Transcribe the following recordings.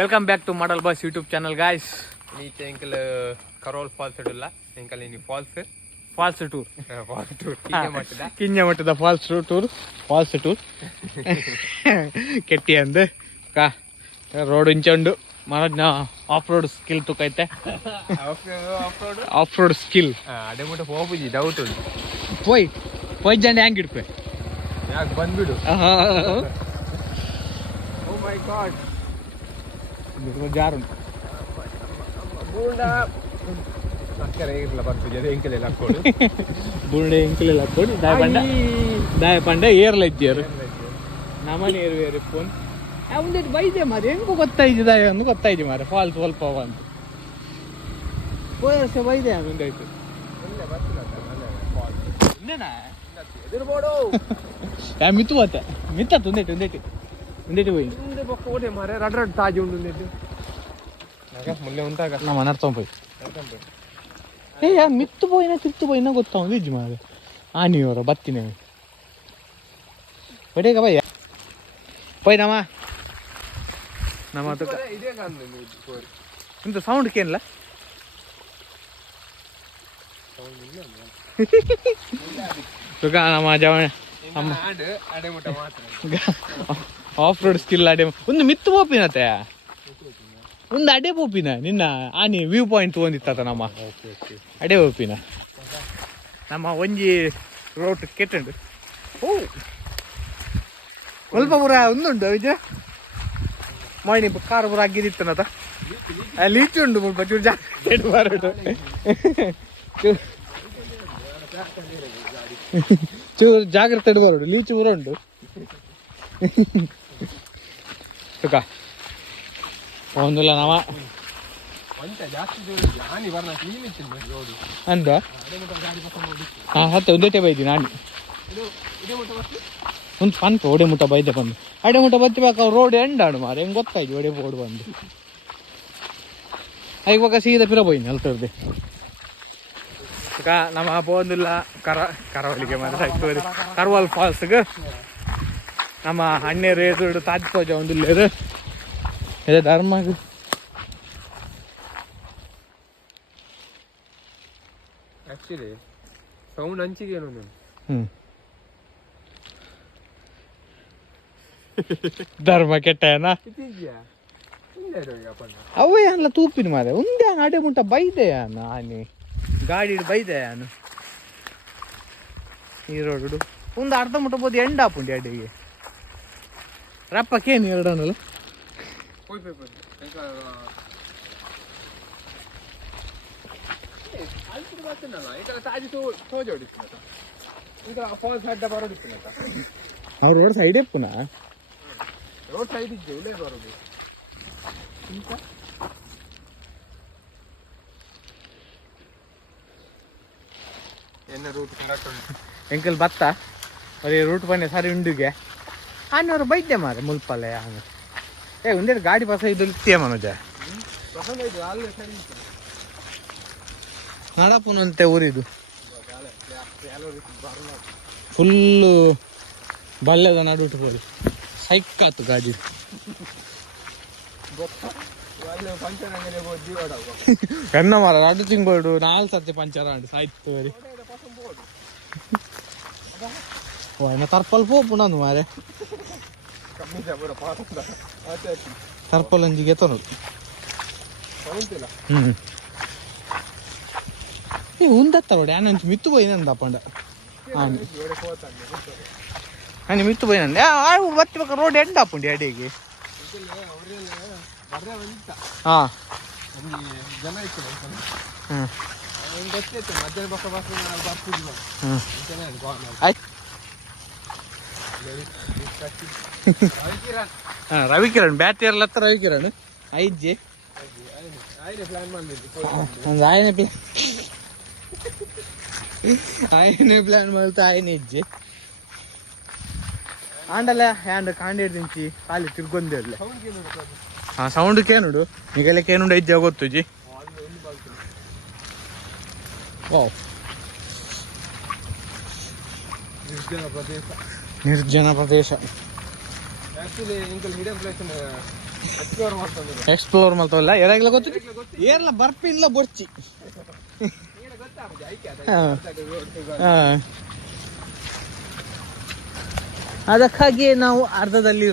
Welcome back to ಮಾಡಲ್ boss YouTube channel guys. ನೀಚೆ ಎಂಕಲ್ ಕರೋಲ್ ಫಾಲ್ಸ್ ಇಡಲ್ಲ ಎಂಕಲ್ ನೀ ಫಾಲ್ಸ್ ಟೂರ್ ಕಿಂಜ ಮಟ್ಟದ ಫಾಲ್ಸ್ ಟೂರ್ ಕೆಟ್ಟಿ ಅಂದು ಕಾ ರೋಡ್ ಇಂಚಂಡು మన ఆఫ్ రోడ్ స్కిల్ ತುಕೈತೆ ಆಫ್ ರೋಡ್ ಸ್ಕಿಲ್ ಅಡೆ ಮುಟ್ಟ ಹೋಗುಜಿ ಡೌಟ್ ಉಂಟು ಪೋಯ್ ಜಂಡೆ ಹ್ಯಾಂಗ್ ಇಡ್ಪೆ ಯಾಕೆ ಬಂದ್ಬಿಡು. ಓ ಮೈ ಗಾಡ್ ಜಾರುಂಟು ಅಕ್ಕರೆ ಇರಲ್ಲ ಬರ್ತದೆ ಅದು ಎಂಕಲೆಲ್ಲ ಹಾಕ್ಕೊಂಡು ಬುರುಡೆ ಎಂಕಲೆಲ್ಲ ಹಾಕ್ಕೊಂಡು ದಾಯ ಪಂಡ ಏರ್ಲ ಇದ್ದೀರು ನಮನೆ ಏರು ಫೋನ್ ಒಂದೇಟು ಬೈದೆ ಮಾರೆ ಹೆಂಗೂ ಗೊತ್ತಾಯ್ತು ದಾಯ ಒಂದು ಗೊತ್ತಾಯ್ತು ಮಾರೆ ಫಾಲ್ಸ್ ಸ್ವಲ್ಪ ಅಂತ ವರ್ಷ ಬೈದೆ ಒಂದಾಯ್ತು ಮಿತ್ತು ಮತ್ತೆ ಮಿತ್ತತ್ತು ಒಂದೇಟು పోయి ఒకటే మారే రడ్ తాజి ఉంటుంది ముల్లే ఉంటాగా ನಮ್ಮ ಅನರ್ಥం పోయి ಮಿತ್ತು పోయినా ತಿತ್ತು పోయినా ಗೊತ್ತಾವುದು ಇಜ್ಜಿ ಮಾರೆ ಆನಿಯವರ ಬತ್ತಿನ ಹೊಡೆಗ ಬಯ್ಯ పోయినామా ಇಂತ ಸೌಂಡ್ ಕೇನಲ್ಲ ನಮ್ಮ ಜವಣ ಆಫ್ ರೋಡ್ ಸ್ಕಿಲ್ ಅಡೆ ಒಂದು ಮಿತ್ತು ಪೋಪಿನತೆ ಒಂದು ಅಡೆ ಪೋಪಿನ ನಿನ್ನ ಆನಿ ವ್ಯೂ ಪಾಯಿಂಟ್ ತೊಗೊಂಡಿತ್ತ ನಮ್ಮ ಅಡೆ ಪೋಪಿನ ನಮ್ಮ ಒಂಜಿ ರೋಡ್ ಕೆಟ್ಟುಂಡು ಓ ಸ್ವಲ್ಪ ಪೂರ ಒಂದುಂಟು ವಿಜಯ ಮಾಡಿ ಕಾರು ಪೂರ ಅಗ್ಗಿದಿತ್ತನತ ಲೀಚು ಉಂಡು ಮುಲ್ಪ ಚೂರು ಜಾಕೆಟ್ ಬರೋದು ಚೂರು ಜಾಗ್ರತೆ ಬರೋಡು ಲೀಚು ಪೂರ ಉಂಟು ಸುಖ ಒಂದಿಲ್ಲ ನಾವ ಅಂದ ಹಾಂ ಹತ್ತೆ ಒಂದೇಟೆ ಬೈದಿ ನಾನು ಒಂದು ಪಂತ ಒಡೆ ಮುಟ್ಟ ಬೈದೆ ಬಂದು ಅಡೆ ಮುಟ್ಟ ಬತ್ತಿಬೇಕು ರೋಡ್ ಎಂಡಾಡು ಮಾರೆ ಹೆಂಗೆ ಗೊತ್ತಾಯ್ತು ಒಡೆ ಬೋರ್ಡ್ ಬಂದು ಇವಾಗ ಸೀದಾ ಪಿರ ಹೋಯ್ನಿ ಅಲ್ತರ್ದೆ ನಮ್ಮ ಪೋಂದಿಲ್ಲ ಕರಾವಳಿಗೆ ಮಾರೆ ಕರ್ವಾಲ್ ಫಾಲ್ಸ್ಗೆ ನಮ್ಮ ಅಣ್ಣೇರು ಎದುರು ತಾಜ್ಪೋಜ ಒಂದಿಲ್ಲೇರು ಇದೆ ಧರ್ಮಗ್ ಆಕ್ಚುಲಿ ಸೌಂಡ್ ಹಂಚಿಗೆ ಏನು ಧರ್ಮ ಕೆಟ್ಟನಾ ಅವೇ ಅಲ್ಲ ತೂಪಿನ ಮಾರೆ ಒಂದೇ ಅಡೆ ಮುಟ್ಟ ಬೈದೆಯಾನ ಆನೆ ಗಾಡಿ ಬೈದೆ ನಾನು ಈ ರೋಡು ಒಂದು ಅರ್ಧ ಮುಟ್ಟ ಬೋದು ಎಂಡ ಹಾಪುಂಡಿ ಅಡಿಗೆ ರಪ್ಪಕ್ಕೇನು ಎರಡನಲ್ಲ ಅವ್ರ ರೋಡ್ ಸೈಡ್ ಪುನಃ ರೋಡ್ ಸೈಡ್ ಇದ್ದೆ ಇಲ್ಲೇ ಬರೋದು ರೂಟ್ ಎಂಕಲ್ ಬತ್ತ ಬರೀ ರೂಟ್ ಬನ್ನಿ ಸರಿ ಉಂಡುಗೆ ಆನವರು ಬೈದ್ದೆ ಮಾರೆ ಮುಲ್ಪಲ್ಲ ಆನೆ ಒಂದೇನು ಗಾಡಿ ಬಸ ಇದು ಇರ್ತೀಯ ಮನೋಜ ನಡಪುನಂತೆ ಊರಿದು ಫುಲ್ಲು ಬಲ್ಯದ ನಡುಟು ಬೋರಿ ಸೈಕಾತು ಗಾಡಿ ಎನ್ನ ಮಾರ ನಡು ತಿಂಗಳು 4 ಸರ್ತಿ ಪಂಚರ್ ಆಂಡು ಸಾಯ್ತು ಬರಿ ತರ್ಪಲ್ ಪೋಪುಂಡು ಮಾರೆ ತರ್ಪಲ್ ಅಂಜಿಗೆ ತೊನದು ಉಂದತ್ತ ನೋಡಿ ಆನಂಚು ಮಿತ್ತು పోయిందండి ಅಪ್ಪಂಡ అని ಮಿತ್ತು పోయిందండి ಬತ್ತಿ ಪಕ್ಕ ರೋಡ್ ಎಂಡ್ ಆಪುಂಡಿ ಅಡಿಗೆ ರವಿಕಿರಣ್ ಬ್ಯಾಟ್ ಇರಲತ್ತ ರವಿಕಿರಣ್ ಐಜ್ಜೆ ಒಂದು ఆయనే ప్లాన్ ಮಾಡ್ತಾ ఆయనే ఇజ్జి ಆಂಡಲ್ಲ ಹ್ಯಾಂಡ್ ಕಾಂಡಿಡ್ದಿಂಚಿ ಖಾಲಿ ತಿರ್ಗೊಂದಿರ್ಲೆ ಸೌಂಡ್ ಕೇನುಡು ಈಗೆಲ್ಲ ಕೇನುಂಡ ಇಜ್ಜ ಗೊತ್ತು ಜಿ ವಾವ್ ನಿರ್ಜನ ಪ್ರದೇಶ actually Ilkal hidden place explore ಮಾಡ್ತಾವಲ್ಲ ಯಾರಾಗ್ಲ ಗೊತ್ತಿತ್ತು ಏರ್ಲ ಬರ್ಪಿನ್ಲ ಬೊರ್ಚಿ ಅದಕ್ಕಾಗಿ ನಾವು ಅರ್ಧದಲ್ಲಿ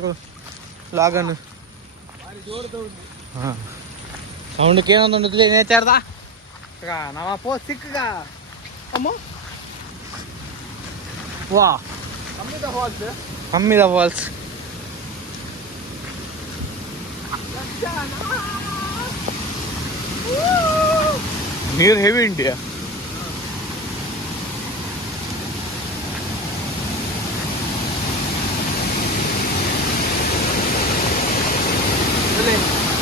ಲಾಗನ್ನು ಸೌಂಡಕ್ಕೆ ಏನೊಂದು ನೇಚಾರ್ದ ನಾವ ಪೋ ಸಿಕ್ಕ ಅಮ್ಮ ವಾ ಕಮ್ಮಿದ ಫಾಲ್ಸ್ ನೀರು ಹೆವಿ ಇಂಡಿಯಾ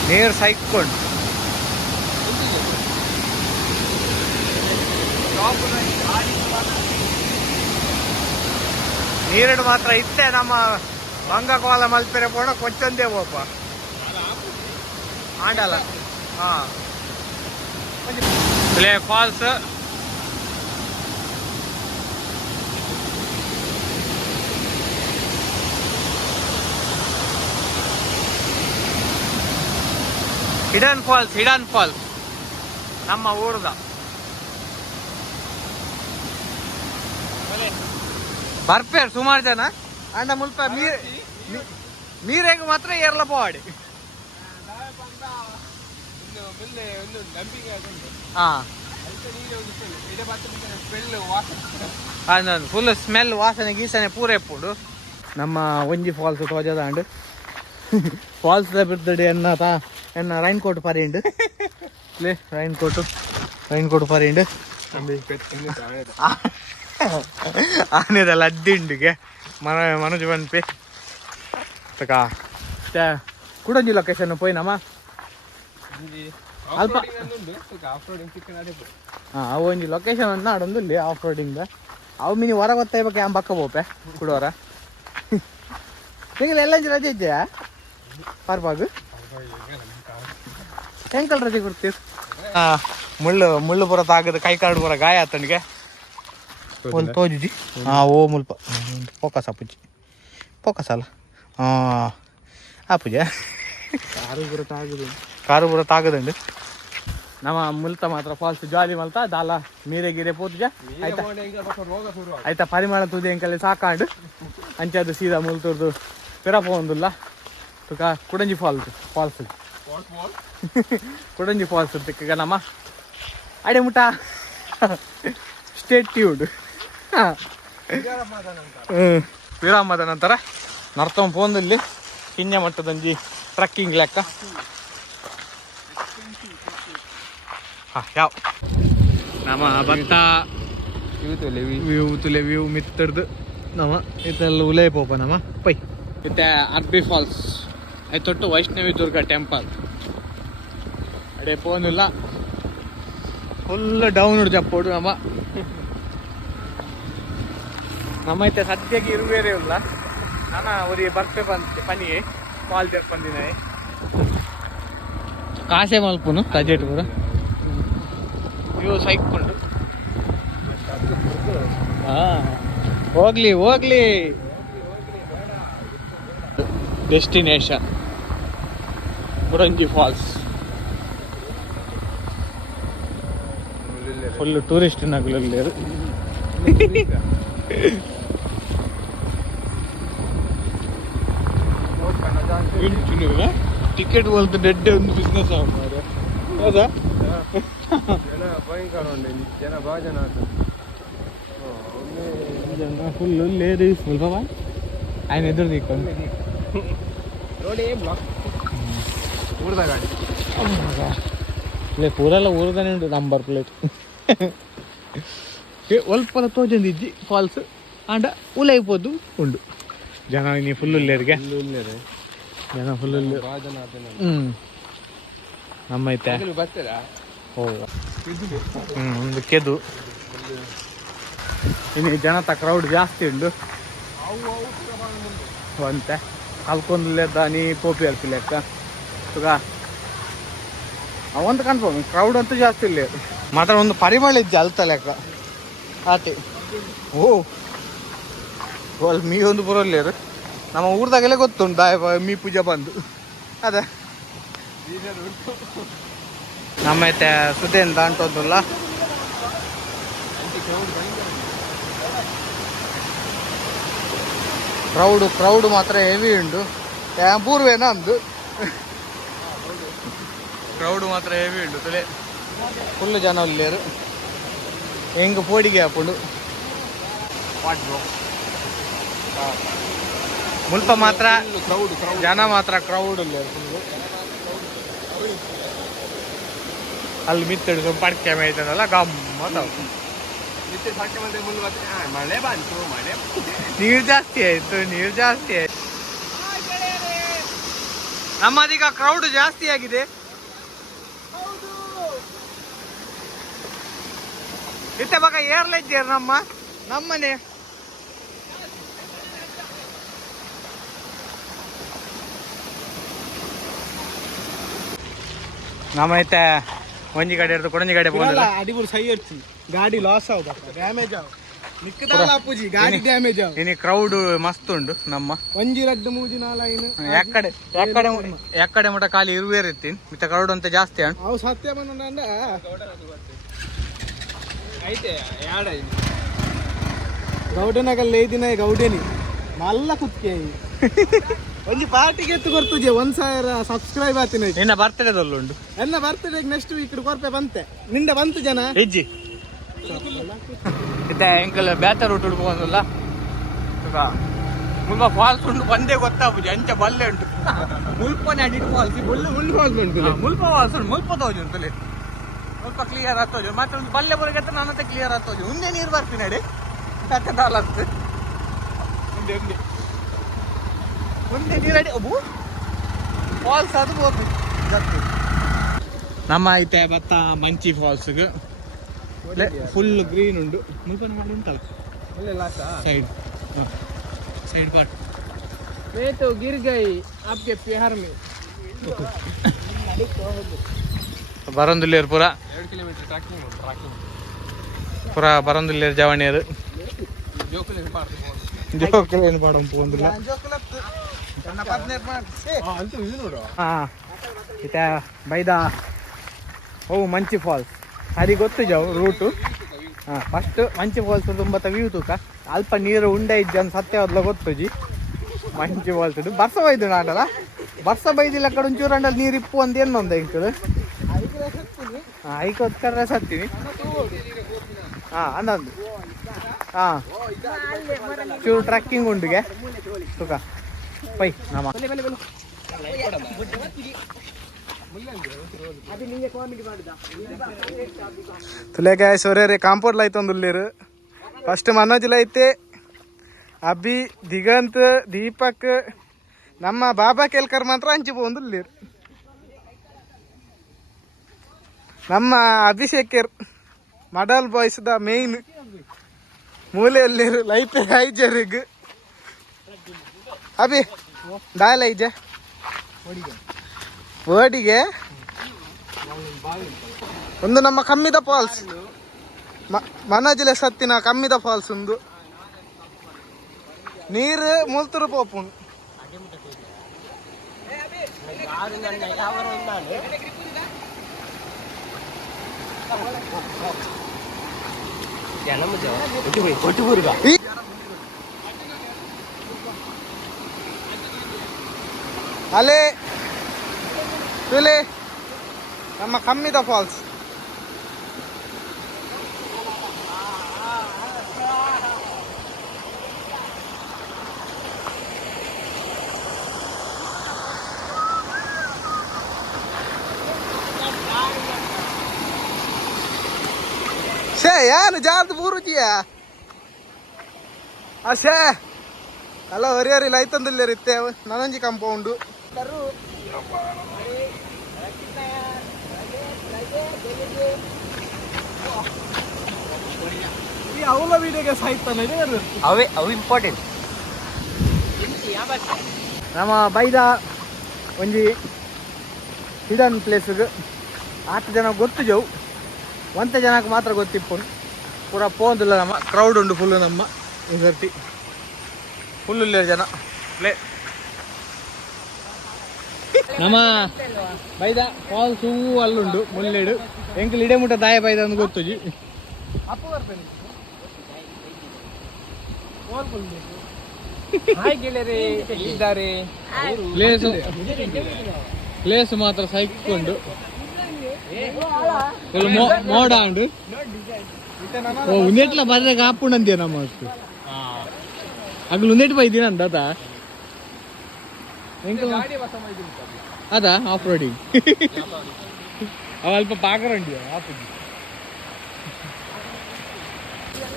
ನೀರು ಸೈಕೊಂಡು ನೀರಡು ಮಾತ್ರ ಇತ್ತೆ ನಮ್ಮ ಬಂಗಕೋಲ ಮಲ್ಪೆರೆ ಪೋಣ ಕೊಂಚಂದೇ ಹೋಪ ಆಂಡಲ್ಲ ಹಾಂ ಪ್ಲೇ ಫಾಲ್ಸ್ ಹಿಡನ್ ಫಾಲ್ಸ್ ನಮ್ಮ ಊರದ ಬರ್ಪೇರು ಸುಮಾರು ಜನ ಅಂಡ ಮುಲ್ಪ ನೀರೇಗ ಮಾತ್ರ ಏರ್ಲ ಪೋವಾಡಿ ಫುಲ್ ಸ್ಮೆಲ್ ವಾಸನೆ ಗೀಸನೆ ಪೂರ ಎಪ್ಪುಡು ನಮ್ಮ ಒಂಜಿ ಫಾಲ್ಸ್ ತೋಜದ ಅಂಡ್ ಫಾಲ್ಸ್ ಬಿಡ್ದಡಿ ಎನ್ನ ರೈನ್ ಕೋಟ್ ಪರಿಂಡು ರೈನ್ ಕೋಟ್ ಪರಿಂಡು ಆನೆದಲ್ಲ ಅದ್ದಿಂಡಿಗೆ ಮನೋಜ್ ಬನ್ಪಿ ತಕ ಕುಡಂಜಿ ಲೊಕೇಶನ್ ಪೋಯ್ನಮ್ಮ ಅಲ್ಪ ಅವು ಒಂಜಿ ಲೊಕೇಶನ್ ಅಂತ ನಾಡೊಂದು ಇಲ್ಲಿ ಆಫ್ ರೋಡಿಂಗ್ ಅವು ಮಿನಿ ಹೊರ ಗೊತ್ತಾಯ್ಬೇಕು ಯಾವ ಬಕ್ಕ ಬೋಪೆ ಕುಡೋರ ನಿಂಗೆ ಎಲ್ಲ ರಜೆ ಇದೆಯಾ ಪಾರ್ಪಾಗು ಹೆಂಕಲ್ ರಜೆ ಕೊಡ್ತೀವಿ ಮುಳ್ಳು ಪುರ ತಾಗದ ಕೈ ಕಾರ್ಡ್ ಪುರ ಗಾಯ ಆತನಿಗೆ ಒಂದು ತೋಜುಜಿ ಓ ಮುಲ್ಪ ಫೋಕಸ್ ಫೋಕಸ್ ಅಲ್ಲ ಪೂಜೆ ಕಾರು ಪುರ ತಾಗದಂಡು ನಮ್ಮ ಮುಲ್ತ ಮಾತ್ರ ಫಾಲ್ಸ್ ಜಾಲಿ ಮಲ್ತ ದಾಲ ಮೀರೆ ಗಿರೆ ಪೋತುಜ ಆಯ್ತಾ ಪರಿಮಳ ತುದಿ ಎಂಕಲ್ಲಿ ಸಾಕಾಂಡು ಅಂಚದು ಸೀದಾ ಮುಲ್ತುರ್ದು ಪಿರಪ ಒಂದಿಲ್ಲ ತುಕ ಕುಡಂಜಿ ಫಾಲ್ಸ್ ಕುಡಂಜಿ ಫಾಲ್ಸ್ ತಿಕ್ಕ ನಮ್ಮ ಅಡೆ ಮುಟ ಸ್ಟೇಟ್ ಟ್ಯೂಡ್ ವಿರಾಮದ ನಂತರ ನರ್ತಮ ಪೋಂದಲ್ಲಿ ಕಿಂಜ ಮಟ್ಟದಂಜಿ ಟ್ರಕ್ಕಿಂಗ್ ಲೆಕ್ಕ ಯಾವ ನಮ್ಮ ಭತ್ತ ವ್ಯೂ ಮಿತ್ತಡ್ದು ನಮ್ಮ ಇದೆಲ್ಲ ಉಲೇ ಪೋಪ ನಮ್ಮ ಪೈ ಮತ್ತೆ ಅರ್ಬಿ ಫಾಲ್ಸ್ ಆಯ್ತೊಟ್ಟು ವೈಷ್ಣವಿ ದುರ್ಗ ಟೆಂಪಲ್ ಅಡೆ ಪೋನಿಲ್ಲ ಫುಲ್ ಡೌನ್ ಜಪ್ಪೋಡು ನಮ್ಮ ಐತೆ ಸದ್ಯಕ್ಕೆ ಇರುವೇರೇ ಇಲ್ಲ ನಾನು ಅವರಿಗೆ ಬರ್ಪೆ ಪನಿಯೇ ಪಾಲ್ ಬಂದಿನ ಕಾಸೆ ಮಲ್ಪುನು ಬಜೆಟ್ ಪೂರ ಇವು ಸೈಕೊಂಡು ಹೋಗ್ಲಿ destination Kudanji falls full tourist ನಗಲು ಟಿಕೆಟ್ ಹೋಲ್ತು ಡೆಡ್ ಒಂದು ಬಿಸ್ನೆಸ್ ಹೌದಾ ಜನ ಫುಲ್ ಲೇಡೀಸ್ ಸ್ವಲ್ಪ ఆయన ఎదురు దిక్కండి ಪೂರೆಲ್ಲ ಊರದಾನೆ ಉಂಟು ನಂಬರ್ ಪ್ಲೇಟ್ ಒಲ್ಪದ ತೋಜಂದಿಜ್ಜಿ ಫಾಲ್ಸ್ ಆಂಡ ಉಲೈಪೋದು ಉಂಡು ಜನ ನೀ ಫುಲ್ ಉಲ್ಲೇರಿಗೆ ಜನ ಫುಲ್ ನಮ್ಮೈತೆ ಓ ಒಂದು ಕೆದು ಇನ್ನು ಜನತ ಕ್ರೌಡ್ ಜಾಸ್ತಿ ಉಂಡು ಅಂತೆ ಅಲ್ಕೊಂದು ಲೆಕ್ಕ ನೀ ಪೋಪಿ ಅಲ್ಪಿ ಲೆಕ್ಕ ತುಗ ಅವಂತ ಕನ್ಫರ್ಮ್ ಕ್ರೌಡ್ ಅಂತೂ ಜಾಸ್ತಿ ಇಲ್ಲ ಮಾತ್ರ ಒಂದು ಪರಿಮಳ ಇದ್ದೆ ಅಲ್ತ ಲೆಕ್ಕ ಆತಿ ಓ ಮೀ ಒಂದು ಬರೋಲ್ಲೇರು ನಮ್ಮ ಊರ್ದಾಗೆಲ್ಲ ಗೊತ್ತುಂಟು ಮೀ ಪೂಜೆ ಬಂದು ಅದ ನಮ್ಮೈತೆ ಸುದ್ದೇನು ದಾಂಟೋದಿಲ್ಲ. ಕ್ರೌಡ್ ಮಾತ್ರ ಹೆವಿ ಉಂಟು. ಪೂರ್ವೇನ ಅಂದು ಕ್ರೌಡ್ ಮಾತ್ರ ಹೆವಿ ಉಂಟು. ತುಲೆ ಫುಲ್ ಜನ ಒಲ್ಲೇರು ಹೆಂಗೆ ಪೋಡಿಗೆ ಹಾಕೊಂಡು ಮುಲ್ಪ ಮಾತ್ರ ಜನ ಮಾತ್ರ ಕ್ರೌಡ್ ಉಲ್ಲೇರು ಫುಲ್ಲು. ಅಲ್ಲಿ ಮಿತ್ತಡು ಸ್ವಲ್ಪ ಪಡ್ಕೆ ಮೇಯ್ತದಲ್ಲ ಗಮ್ಮತ್ತ. ಮಳೆ ಬಂತು, ಮಳೆ ನೀರು ಜಾಸ್ತಿ ಆಯ್ತು. ನಮ್ಮದೀಗ ಕ್ರೌಡ್ ಜಾಸ್ತಿ ಆಗಿದೆ. ಇತ್ತೆ ಬಗ ಏರ್ಲಿದ್ದೇರು ನಮ್ಮನೆ ನಮ್ಮೈತೆ ಒಂಜಿ ಗಾಡಿ ಇರ್ತದೆ ಕೊಡಂಜಿ ಗಾಡಿ ಬೋನಲ್ಲ ಅಡಿಬುಲ್ ಸೈ ಇರ್ತಿ ಗಾಡಿ ಲಾಸ್ ಆಗ ಡ್ಯಾಮೇಜ್ ಆಗ ನಿಕ್ಕದಲ್ಲ ಅಪ್ಪುಜಿ ಗಾಡಿ ಡ್ಯಾಮೇಜ್ ಆಗ. ಇನಿ ಕ್ರೌಡ್ ಮಸ್ತ್ ಉಂಡು ನಮ್ಮ ಒಂಜಿ ರಡ್ಡು ಮೂಜಿ ನಾಲೈನು ಎಕ್ಕಡೆ ಮುಟ ಖಾಲಿ ಇರುವೇರಿತ್ತೀನಿ ಮಿತ್ತ ಕ್ರೌಡ್ ಅಂತ ಜಾಸ್ತಿ ಅಣ್ಣ. ಅವು ಸತ್ಯ ಬಂದ ಐತೆ ಯಾಡ ಗೌಡನಗಲ್ಲ ದಿನ ಗೌಡೇನಿ ಮಲ್ಲ ಕುತ್ಕೆ ಒಂಜಿ ಪಾರ್ಟಿಗೆ ಎತ್ತು ಕೊರ್ತುಜೆ 1000 ಸಬ್ಸ್ಕ್ರೈಬ್ ಆತಿನ. ನಿನ್ನ ಬರ್ತಡೇದಲ್ಲ ಉಂಡು. ನನ್ನ ಬರ್ತಡೇ ನೆಕ್ಸ್ಟ್ ವೀಕ್ ಕೊರ್ಪೆ ಬಂತೆ ನಿಂದ ಬಂತು ಜನ ಹೆಜ್ಜಿ ಇತ್ತೆ ಎಂಕಲ್ ಬ್ಯಾತ ರೂಟ್ ಉಡ್ಬೋದಲ್ಲ ಮುಲ್ಪ ಫಾಲ್ಸ್ ಉಂಟು ಬಂದೇ ಗೊತ್ತಾಗುಜಿ ಅಂಚ ಬಲ್ಲೆ ಉಂಟು. ಮುಲ್ಪನೆ ಅಡಿಟ್ ಫಾಲ್ಸ್ ಮುಳ್ಳು ಫಾಲ್ಸ್ ಉಂಟು. ಮುಲ್ಪ ಫಾಲ್ಸ್ ಉಂಟು. ಮುಲ್ಪ ತೋಜು ಅಂತಲೇ ಸ್ವಲ್ಪ ಕ್ಲಿಯರ್ ಆಗ್ತೋಜು. ಮತ್ತೆ ಒಂದು ಬಲ್ಲೆ ಬರಗತ್ತ ನನ್ನತ್ತೆ ಕ್ಲಿಯರ್ ಆಗ್ತೋಜು. ಮುಂದೆ ನೀರು ಬರ್ತೀನಿ ಅಡಿ ಕತ್ತದಾಲತ್ತು ಮುಂದೆ ನೀರಡಿ ಅಬ್ಬು ಫಾಲ್ಸ್ ಅದು ಬೋದು ಜಾಸ್ತಿ. ನಮ್ಮ ಐತೆ ಬತ್ತ ಮಂಚಿ ಫಾಲ್ಸ್ಗೆ ಫುಲ್ ಗ್ರೀನ್ ಉಂಟು. ಮುಲ್ಪನ ಮಾಡಿ ಉಂಟಲ್ಲ ಸೈಡ್ ಪಾರ್ಟ್ मैं तो गिर गई आपके प्यार में. ಬರಂದುಲ್ಲೇರು ಪೂರ 2 ಕಿಲೋಮೀಟರ್ ಟ್ರಾಕಿಂಗ್ ಪೂರ ಬರಂದುಲ್ಲೇರು ಜವಣಿಯರು ಜೋಕಲ್ ಏನು ಪಾಡಂ ಪೋಂದಿಲ್ಲ. ಇತ ಬೈದ ಓ ಮಂಚಿ ಫಾಲ್ಸ್ ಅದು ಗೊತ್ತು ಜಾವು ರೂಟು. ಫಸ್ಟ್ ಮಂಚಿ ಫಾಲ್ಸ್ ತುಂಬ ವ್ಯೂ ತೂಕ ಅಲ್ಪ ನೀರು ಉಂಡೆ ಇಜ್ಜನ್ ಸತ್ಯವಾದ್ಲ ಗೊತ್ತು ಜಿ. ಮಂಚಿ ಫಾಲ್ಸ್ ಬರ್ಸ ಬೈದು ನಾಡಲ್ಲ ಬರ್ಸ ಬೈದಿಲ್ಲ ಕಡೆ ಒಂಚೂರು ಅಂಡಲ್ಲಿ ನೀರು ಇಪ್ಪು ಅಂತ ಏನೊಂದು ಎಂಕದು ಐಕ ಹೊತ್ಕರ್ರೆ ಸತ್ತೀನಿ. ಅನ್ನೊಂದು ಚೂರು ಟ್ರಕ್ಕಿಂಗ್ ಉಂಡುಗೆ ತುಕ ಪೈ ನಮ್ಮ ತುಲೆಗೆ ಸೊರೇರೆ ಕಾಂಪೌಂಡ್ ಲೈತ್ ಒಂದು ಉಳ್ಳೇರು. ಫಸ್ಟ್ ಮನೋಜ್ಲ ಐತೆ ಅಭಿ ದಿಗಂತ್ ದೀಪಕ್ ನಮ್ಮ ಬಾಬಾ ಕೇಲ್ಕರ್ ಮಾತ್ರ ಹಂಚಿ ಒಂದು ಉಳ್ಳೇರು. ನಮ್ಮ ಅಭಿಷೇಕರ್ ಮಡಲ್ ಬಾಯ್ಸ್ ದ ಮೇನ್ ಮೂಲೆಯಲ್ಲಿರು ಲೈಫ್ ಹೈಜರಿಗ್ ಅಭಿ ದಾಯಲ ಐಜ ಓಡಿಗೆ ಒಂದು ನಮ್ಮ ಕಮ್ಮಿದ ಫಾಲ್ಸ್ ಮನೋಜಿಲೆ ಸತ್ತಿನ ಕಮ್ಮಿದ ಫಾಲ್ಸ್ ಒಂದು ನೀರು ಮುಲ್ತುರು ಪೋಪುಂಡು. ಅಲೆ ತುಲೆ ನಮ್ಮ ಕಮ್ಮಿದ ಫಾಲ್ಸ್ ಶೇ ಏನು ಜಾರ್ದು ಬೂರುಜಿಯ ಶೇ ಅಲ್ಲ ಹೊರಿಯರಿ ಲೈತಂದಿಲ್ಲರಿತ್ತೆ ನನಂಜಿ ಕಾಂಪೌಂಡು ಅವಳ ವೀಡಿಯೋಗೆ ಸಾಯ್ತಾನೆ ಅವು ಇಂಪಾರ್ಟೆಂಟ್. ನಮ್ಮ ಬೈದ ಒಂಜಿ ಹಿಡನ್ ಪ್ಲೇಸ್ಗೆ 8 ಜನ ಗೊತ್ತು ಜವು 1 ಜನಕ್ಕೆ ಮಾತ್ರ ಗೊತ್ತಿಪ್ಪುಂಡು ಪೂರ ಪೋಂದಿಲ್ಲ. ನಮ್ಮ ಕ್ರೌಡ್ ಉಂಡು ಫುಲ್ಲು ನಮ್ಮ ಈ ಸರ್ತಿ ಫುಲ್ ಇಲ್ಲ ಜನ ಪ್ಲೇ ನಮ್ಮ ಬೈದ ಫಾಲ್ಸ್ ಹೂವು ಅಲ್ಲುಂಡು ಮುಲ್ಲೆಡು ಎಂಕಲ್ ಇಡೇ ಮುಟ್ಟ ದಾಯ ಬೈದ ಅಂದ್ ಗೊತ್ತುಜಿ ಅಪ್ಪು ಬರ್ಬೇನೆ ಇದ್ದಾರೆ ಪ್ಲೇಸ್ ಮಾತ್ರ ಸೈಕೊಂಡು ಮೋಡ ಉಂಡು ಓ ಉನ್ನೆಟ್ಲ ಬರ್ದಾಗ ಆಪುಂಡಂತೀಯ ನಮ್ಮ ಅಗ್ಲು ಉನ್ನೆಟ್ ಬೈದಿನ ಅಂದ ಅದಾ ಆಫ್ ರೋಡಿಂಗ್ ಅವ ಅಲ್ಪ ಪಾಕರಂಡಿಯ ಆಪುಜಿ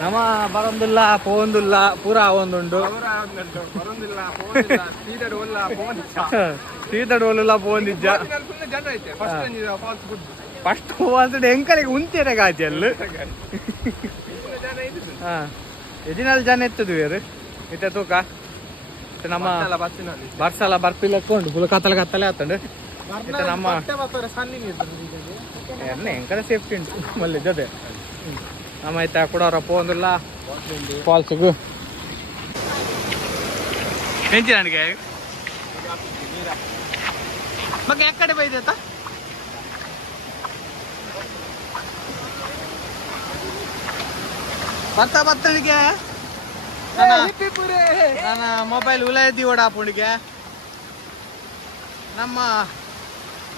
ನಮ್ಮ ಬರಂದಿಲ್ಲ ಪೋಂದಿಲ್ಲ ಪೂರ ಒಂದುಂಡು ಸೀದಡ್ ಓಲಿಲ್ಲ ಪೋಂದಿಜ್ಜ ಫಸ್ಟ್ ಅಂತ ಎಂಕಲಿಗೆ ಉಂತೇನೆ ಗಾಜಲ್ಲಿ ಹಾ ಎದಿನಲ್ಲಿ ಜನ ಎತ್ತದು ಬೇರೆ ಇತ್ತೆ ತೂಕ ನಮ್ಮ ಬರ್ಸಲ್ಲ ಬರ್ಪಿಲ್ಲಕ್ಕೊಂಡು ಫುಲ್ ಕತ್ತಲೆ ಆತಂಡು ಇತ್ತೆ ನಮ್ಮ ಎಂಕದ ಸೇಫ್ಟಿ ಉಂಟು ಮಲ್ಲಿ ಜೊತೆ ನಮ್ಮ ಐತೆ ಕೊಡೋರ ಪೋಂದಿಲ್ಲ ಫಾಲ್ಸ್ಗೂ ಹೆಂಚಿ ನನಗೆ ಮಗ ಯಾಕಡೆ ಬೈದೈತ ಬತ್ತನಿಗೆ ನನ್ನ ಮೊಬೈಲ್ ಉಲಾಯ್ದಿ ಓಡಾಪುಣಿಗೆ ನಮ್ಮ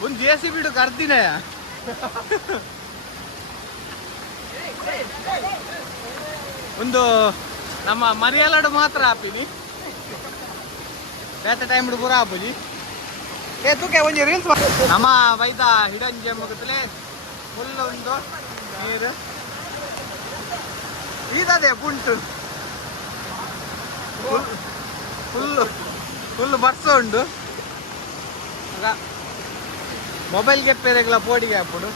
ಒಂದು JCB ಬಿಡು ಕರ್ದಿನ ಒಂದು ನಮ್ಮ ಮರಿಯಾಲಾಡು ಮಾತ್ರ ಹಾಪಿನಿ ಬೇತ ಟೈಮ್ ಪೂರ ಹಾಪುಜಿ ಏ ತೂಕೆ ಒಂಜಿ ರೀಲ್ಸ್ ನಮ್ಮ ವೈದ ಹಿಡನ್ ಜಮ್ಮಗತ್ತಲೆ ಫುಲ್ ಒಂದು ನೀರು ಈದದೆ ಪುಂಟು ಫುಲ್ ಬರ್ಸ ಉಂಡು ಮೊಬೈಲ್ ಗೆಪ್ಪೆರೆಗ್ಲ ಪೋಡಿಗೆ ಹಾಪುಡು